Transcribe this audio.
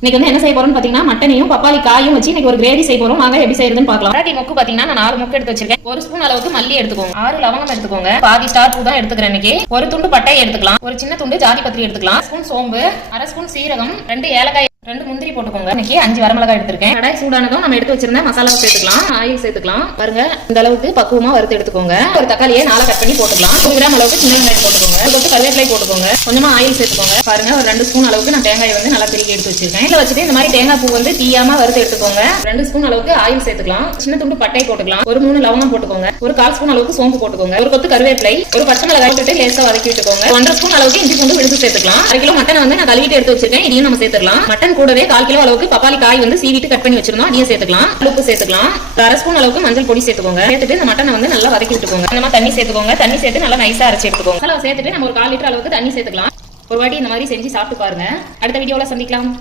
இன்னைக்கு வந்து என்ன செய்ய போறோம்னு பாத்தீங்கன்னா மட்டனையும் பப்பாளி காயும் வச்சு இன்னைக்கு ஒரு கிரேவி செய்ய போறோம். வாங்க எப்படி செய்யறதுன்னு பார்க்கலாம். மராட்டி மொக்கு பாத்தீங்கன்னா நான் 4 மொக்கு எடுத்து வச்சிருக்கேன். 1 ஸ்பூன் அளவுக்கு மல்லி எடுத்துக்கோங்க, 6 லவங்கம் எடுத்துக்கோங்க, பாதி ஸ்டார் பூ தான் எடுத்துக்கிறேன் இன்னைக்கு. ஒரு துண்டு பட்டை எடுத்துக்கலாம், ஒரு சின்ன துண்டு ஜாதி பத்திரி எடுத்துக்கலாம், ஸ்பூன் சோம்பு, 1/2 ஸ்பூன் சீரகம், 2 ஏலக்காய், 2 முந்திரி போட்டுக்கோங்க. இன்னைக்கு 5 வரமிளகாய் எடுத்திருக்கேன். கடாய் சூடானதும் நம்ம எடுத்து வச்சிருந்த மசாலா சேர்த்துக்கலாம், ஆயில் சேர்த்துக்கலாம். பாருங்க இந்த அளவுக்கு பக்குவமா வறுத்து எடுத்துக்கோங்க. ஒரு தக்காளியை 4 கட் பண்ணி போட்டுக்கலாம். 100 கிராம் அளவுக்கு சின்ன வெங்காயம் போட்டுக்கோங்க, கொஞ்சம் கருவேப்பிலை போட்டுக்கோங்க, கொஞ்சமா ஆயில் சேர்த்துக்கோங்க. பாருங்க ஒரு 2 ஸ்பூன் அளவுக்கு நான் தேங்காய் வந்து நல்லா திருக்கி எடுத்து வச்சிருக்கேன். இதுல வச்சுட்டு இந்த மாதிரி தேங்காய் பூ வந்து தீயாம வறுத்து எடுத்துக்கோங்க. 2 ஸ்பூன் அளவுக்கு ஆயில் சேர்த்துக்கலாம், சின்ன துண்டு பட்டை போட்டுக்கலாம், ஒரு 3 லவங்கம் போட்டுக்கோங்க, ஒரு 1/4 ஸ்பூன் அளவுக்கு சோம்பு போட்டுக்கோங்க, ஒரு கொத்து கருவேப்பிலை, ஒரு பச்சை மிளகாய் போட்டு லேசா வதக்கி விட்டுக்கோங்க. 1/2 ஸ்பூன் அளவுக்கு இஞ்சி பூண்டு விழுந்து சேர்த்துக்கலாம். 1/2 கிலோ மட்டன் வந்து நான் கழுவிட்டு எடுத்து வச்சிருக்கேன், இதையும் நம்ம சேர்த்துக்கலாம். மட்டன் கூடவே 1/4 கிலோ அளவுக்கு பப்பாளி காய் வந்து சீவிட்டு கட் பண்ணி வச்சிருந்தோம், அதையும் சேர்த்துக்கலாம். உப்பு சேர்த்துக்கலாம், 1/2 ஸ்பூன் அளவுக்கு மஞ்சள் பொடி சேர்த்துக்கோங்க. சேர்த்துட்டு இந்த மட்டனை வந்து நல்லா வதக்கி விட்டுக்கோங்க. நம்ம தண்ணி சேர்த்துக்கோங்க, தண்ணி சேர்த்து நல்லா நைஸா அரைச்சு எடுத்துக்கோங்க. சேர்த்துட்டு நம்ம ஒரு 1/4 லிட்டர் அளவுக்கு தண்ணி சேர்த்துக்கலாம். ஒரு வாட்டி இந்த மாதிரி செஞ்சு சாப்பிட்டு பாருங்க. அடுத்த வீடியோல சந்திக்கலாம்.